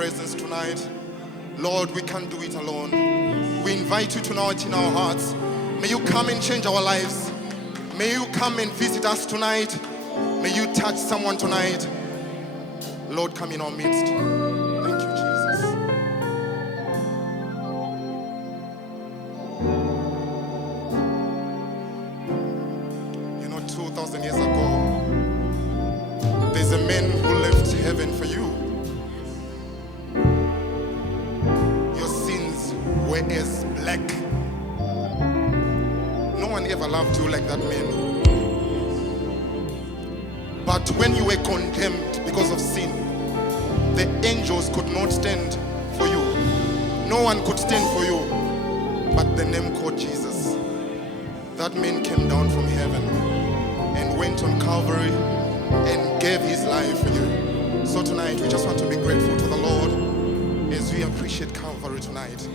presence tonight. Lord, we can't do it alone. We invite you tonight in our hearts. May you come and change our lives. May you come and visit us tonight. May you touch someone tonight. Lord, come in our midst. Thank you, Jesus. You know, 2,000 years ago, there's a man who left heaven for you. Your sins were as black. No one ever loved you like that man. But when you were condemned because of sin, the angels could not stand for you. No one could stand for you but the name called Jesus. That man came down from heaven and went on Calvary and gave his life for you. So tonight we just want to be grateful to the Lord as we appreciate Calvary tonight.